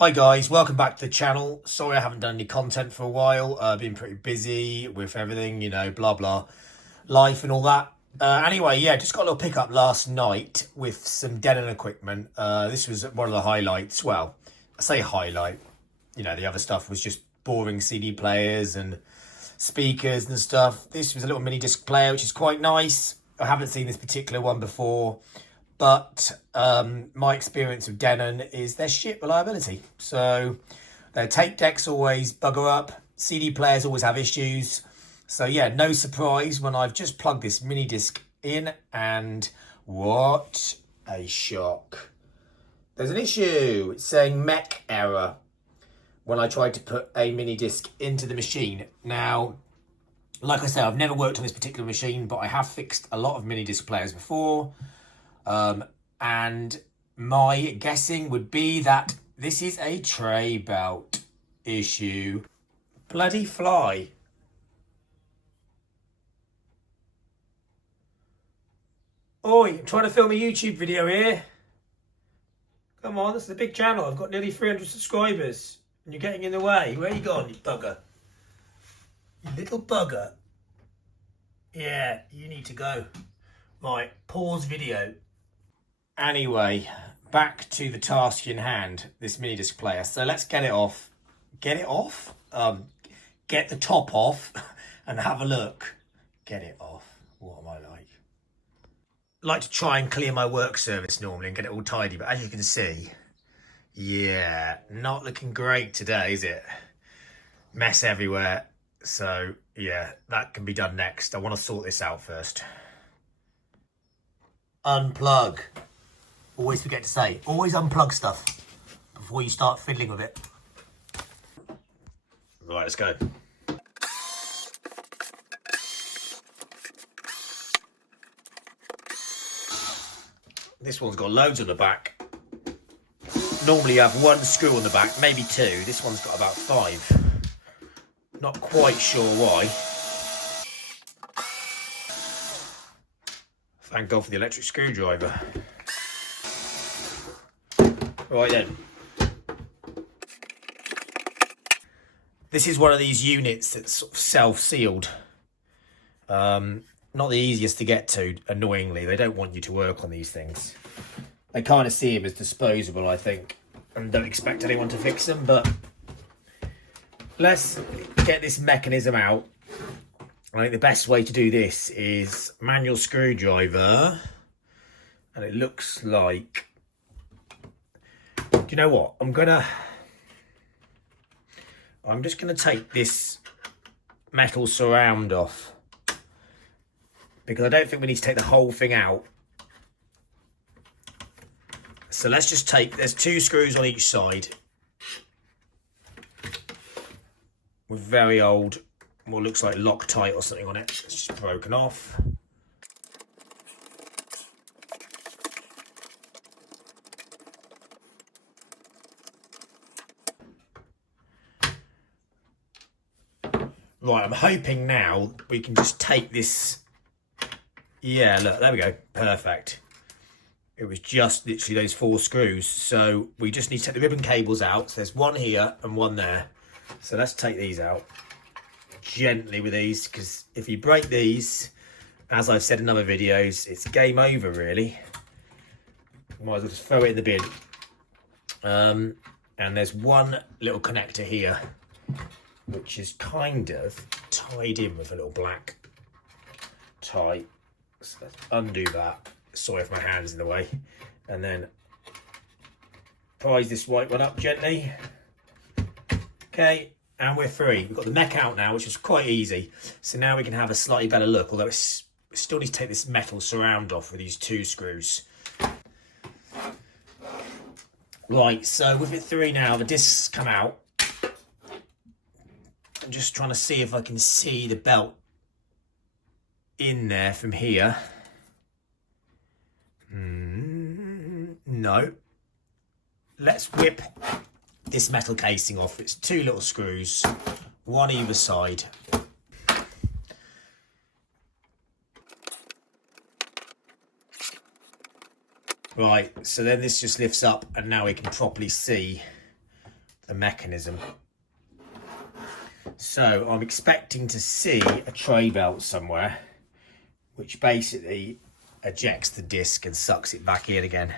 Hi guys, welcome back to the channel. Sorry I haven't done any content for a while. I've been pretty busy with everything, you know, blah blah, life and all that. Anyway, yeah, just got a little pickup last night with some Denon equipment. This was one of the highlights. Well, I say highlight, you know, the other stuff was just boring CD players and speakers and stuff. This was a little mini disc player, which is quite nice. I haven't seen this particular one before. But my experience with Denon is their shit reliability. So their tape decks always bugger up. CD players always have issues. So yeah, no surprise when I've just plugged this mini disc in and what a shock. There's an issue. It's saying mech error when I tried to put a mini disc into the machine. Now, like I said, I've never worked on this particular machine, but I have fixed a lot of mini disc players before. And my guessing would be that this is a tray belt issue. Bloody fly. Oi, I'm trying to film a YouTube video here. Come on, this is a big channel. I've got nearly 300 subscribers. And you're getting in the way. Where are you gone, you bugger? You little bugger. Yeah, you need to go. Right, pause video. Anyway, back to the task in hand, this mini disc player. So let's get it off. Get it off? Get the top off and have a look. Get it off. What am I like? Like to try and clear my work surface normally and get it all tidy, but as you can see, yeah, not looking great today, is it? Mess everywhere. So yeah, that can be done next. I want to sort this out first. Unplug. Always forget to say, always unplug stuff before you start fiddling with it. Right, let's go. This one's got loads on the back. Normally you have one screw on the back, maybe two. This one's got about 5. Not quite sure why. Thank God for the electric screwdriver. Right then. This is one of these units that's sort of self-sealed. Not the easiest to get to, annoyingly. They don't want you to work on these things. They kind of see them as disposable, I think, and don't expect anyone to fix them, but let's get this mechanism out. I think the best way to do this is manual screwdriver, and it looks like, do you know what? I'm just gonna take this metal surround off because I don't think we need to take the whole thing out. So let's just take, there's 2 screws on each side with very old, what looks like Loctite or something on it. It's just broken off. Right, I'm hoping now we can just take this. Yeah, look, there we go. Perfect. It was just literally those 4 screws. So we just need to take the ribbon cables out. So there's one here and one there. So let's take these out gently with these, because if you break these, as I've said in other videos, it's game over really. Might as well just throw it in the bin. And there's one little connector here, which is kind of tied in with a little black tie. So let's undo that. Sorry if my hand's in the way. And then prise this white one up gently. Okay, and we're free. We've got the mech out now, which is quite easy. So now we can have a slightly better look, although we still need to take this metal surround off with these 2 screws. Right, so with it 3 now, the discs come out. I'm just trying to see if I can see the belt in there from here. No. Let's whip this metal casing off. It's 2 little screws, one either side. Right, so then this just lifts up and now we can properly see the mechanism. So I'm expecting to see a tray belt somewhere, which basically ejects the disc and sucks it back in again.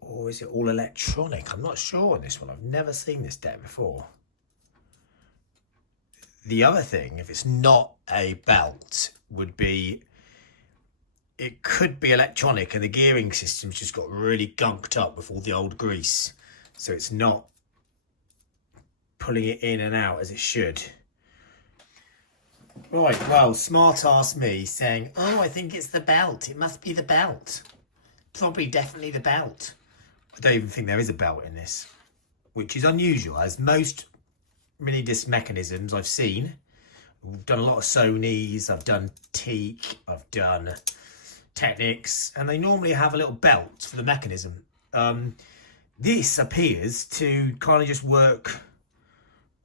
Or is it all electronic? I'm not sure on this one. I've never seen this deck before. The other thing, if it's not a belt, would be it could be electronic and the gearing system's just got really gunked up with all the old grease. So it's not pulling it in and out as it should. Right, well, smart ass me saying, oh, I think it's the belt. It must be the belt. Probably definitely the belt. I don't even think there is a belt in this, which is unusual, as most mini disc mechanisms I've seen. I've done a lot of Sony's, I've done Teak, I've done Technics, and they normally have a little belt for the mechanism. This appears to kind of just work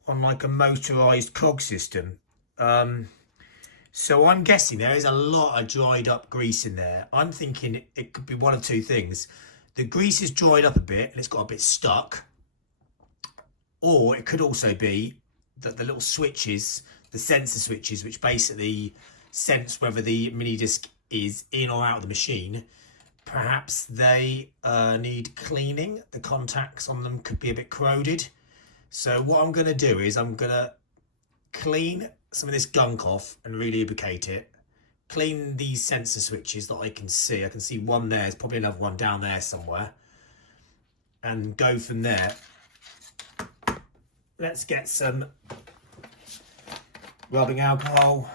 on like a motorized cog system. So I'm guessing there is a lot of dried up grease in there. I'm thinking it could be one of two things. The grease is dried up a bit and it's got a bit stuck. Or it could also be that the little switches, the sensor switches, which basically sense whether the mini disc is in or out of the machine, perhaps they need cleaning. The contacts on them could be a bit corroded. So what I'm going to do is I'm going to clean some of this gunk off and re-lubricate it. Clean these sensor switches that I can see. I can see one there. There's probably another one down there somewhere. And go from there. Let's get some rubbing alcohol.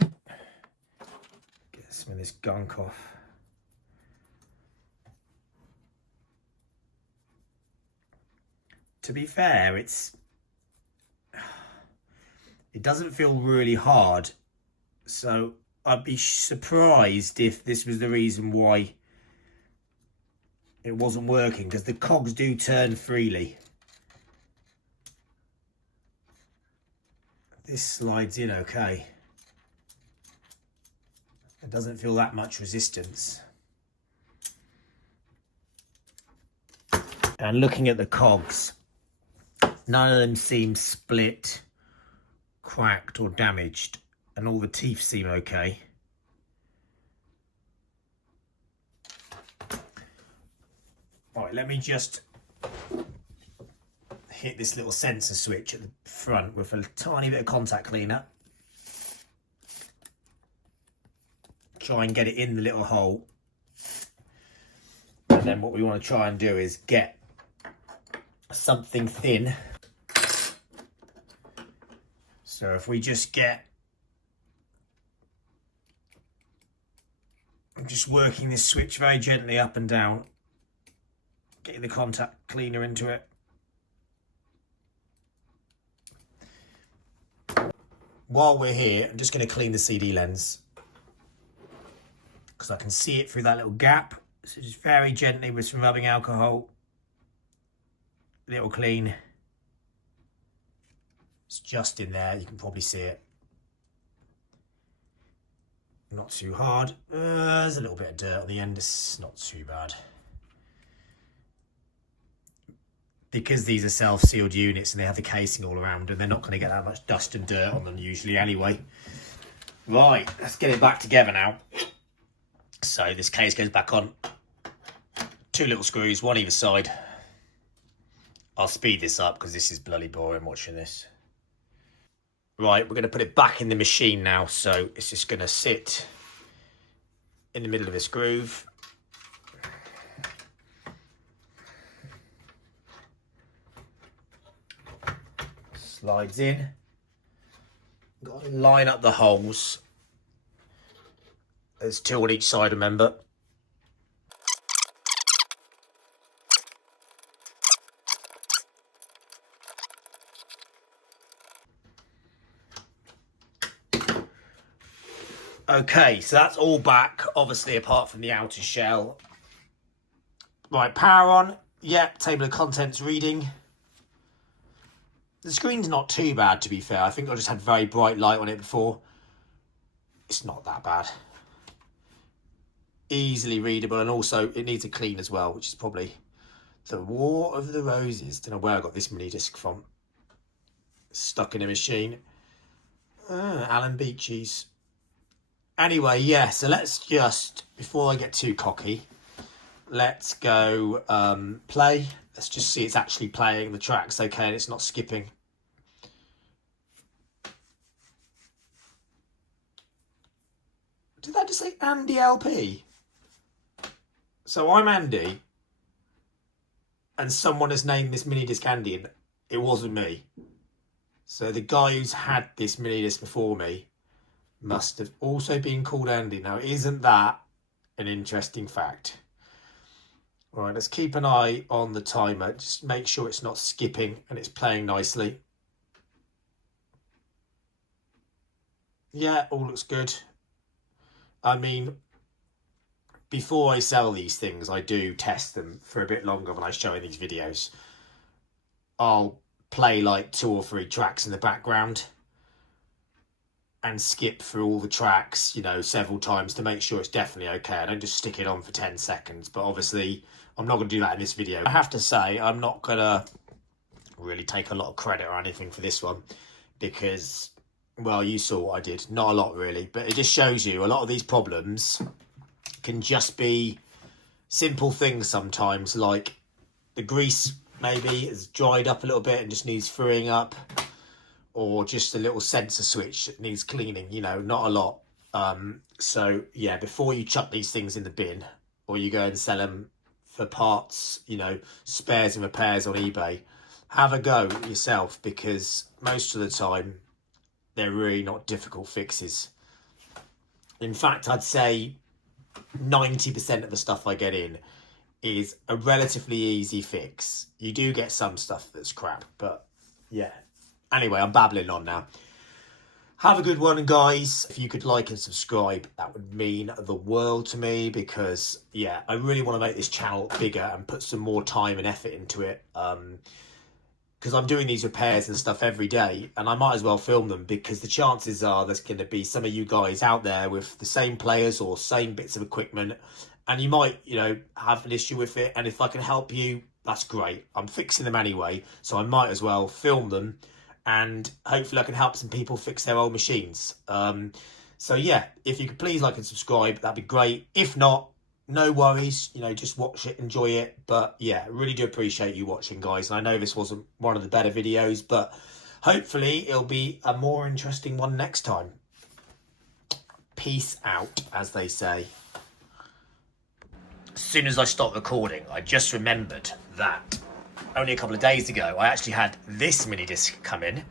Get some of this gunk off. To be fair, it doesn't feel really hard. So I'd be surprised if this was the reason why it wasn't working, because the cogs do turn freely. This slides in okay. It doesn't feel that much resistance. And looking at the cogs, none of them seem split, cracked or damaged, and all the teeth seem okay. Right, let me just hit this little sensor switch at the front with a tiny bit of contact cleaner. Try and get it in the little hole. And then what we want to try and do is get something thin. So if we just get, I'm just working this switch very gently up and down, getting the contact cleaner into it. While we're here, I'm just going to clean the CD lens because I can see it through that little gap. So just very gently with some rubbing alcohol, little clean. It's just in there, you can probably see it. Not too hard. There's a little bit of dirt on the end, it's not too bad. Because these are self-sealed units and they have the casing all around and they're not going to get that much dust and dirt on them usually anyway. Right, let's get it back together now. So this case goes back on. 2 little screws, one either side. I'll speed this up because this is bloody boring watching this. Right, we're going to put it back in the machine now. So it's just going to sit in the middle of this groove. Slides in. Got to line up the holes. There's 2 on each side, remember. Okay, so that's all back, obviously, apart from the outer shell. Right, power on. Yep, table of contents reading. The screen's not too bad, to be fair. I think I just had very bright light on it before. It's not that bad. Easily readable, and also it needs a clean as well, which is probably the War of the Roses. Don't know where I got this mini disc from. Stuck in a machine. Alan Beachy's. Anyway, yeah, so let's just, before I get too cocky, let's go play. Let's just see it's actually playing the tracks okay and it's not skipping. Did that just say Andy LP? So I'm Andy, and someone has named this mini disc Andy, and it wasn't me. So the guy who's had this mini disc before me must have also been called Andy. Now, isn't that an interesting fact? All right, let's keep an eye on the timer. Just make sure it's not skipping and it's playing nicely. Yeah, all looks good. I mean, before I sell these things, I do test them for a bit longer when I show in these videos. I'll play like 2 or 3 tracks in the background and skip through all the tracks, you know, several times to make sure it's definitely okay. I don't just stick it on for 10 seconds, but obviously I'm not going to do that in this video. I have to say, I'm not going to really take a lot of credit or anything for this one because, well, you saw what I did. Not a lot, really, but it just shows you a lot of these problems can just be simple things sometimes, like the grease maybe has dried up a little bit and just needs freeing up, or just a little sensor switch that needs cleaning, you know, not a lot. So yeah, before you chuck these things in the bin or you go and sell them for parts, you know, spares and repairs on eBay, have a go yourself, because most of the time they're really not difficult fixes. In fact, I'd say 90% of the stuff I get in is a relatively easy fix. You do get some stuff that's crap, but yeah. Anyway, I'm babbling on now. Have a good one, guys. If you could like and subscribe, that would mean the world to me, because yeah, I really want to make this channel bigger and put some more time and effort into it. Because I'm doing these repairs and stuff every day, and I might as well film them, because the chances are there's going to be some of you guys out there with the same players or same bits of equipment, and you might, you know, have an issue with it, and if I can help you, that's great. I'm fixing them anyway, so I might as well film them, and hopefully I can help some people fix their old machines. So yeah, if you could please like and subscribe, that'd be great. If not, no worries, you know, just watch it, enjoy it. But yeah, really do appreciate you watching, guys. And I know this wasn't one of the better videos, but hopefully it'll be a more interesting one next time. Peace out, as they say. As soon as I stopped recording, I just remembered that only a couple of days ago, I actually had this mini disc come in.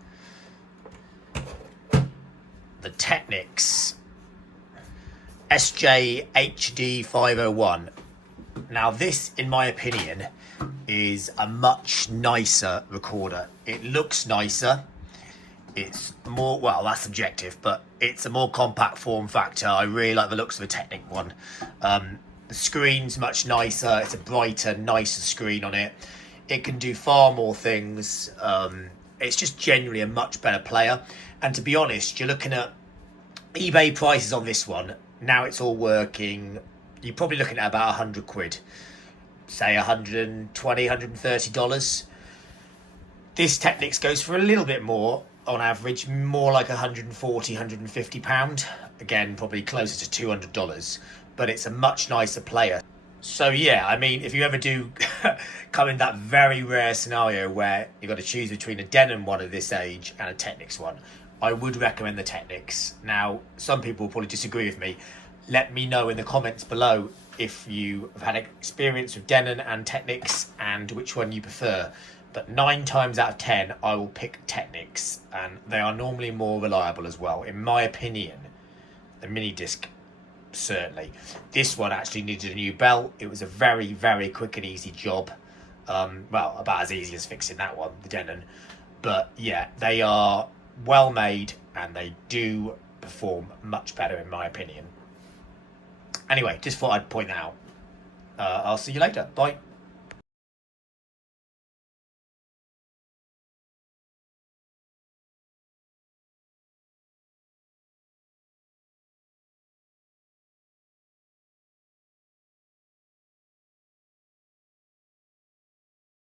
The Technics SJ-HD 501. Now this, in my opinion, is a much nicer recorder. It looks nicer. It's more, well, that's subjective, but it's a more compact form factor. I really like the looks of the Technic one. The screen's much nicer. It's a brighter, nicer screen on it. It can do far more things. It's just genuinely a much better player. And to be honest, you're looking at eBay prices on this one. Now it's all working, you're probably looking at about 100 quid. Say $120, $130. This Technics goes for a little bit more on average, more like 140, 150 pound. Again, probably closer to $200, but it's a much nicer player. So yeah, I mean, if you ever do come in that very rare scenario where you've got to choose between a Denon one of this age and a Technics one, I would recommend the Technics. Now, some people will probably disagree with me. Let me know in the comments below if you have had experience with Denon and Technics and which one you prefer. But 9 times out of 10, I will pick Technics, and they are normally more reliable as well. In my opinion, the mini disc, certainly. This one actually needed a new belt. It was a very, very quick and easy job. Well, about as easy as fixing that one, the Denon. But yeah, they are well made and they do perform much better in my opinion. Anyway, just thought I'd point that out. I'll see you later. Bye.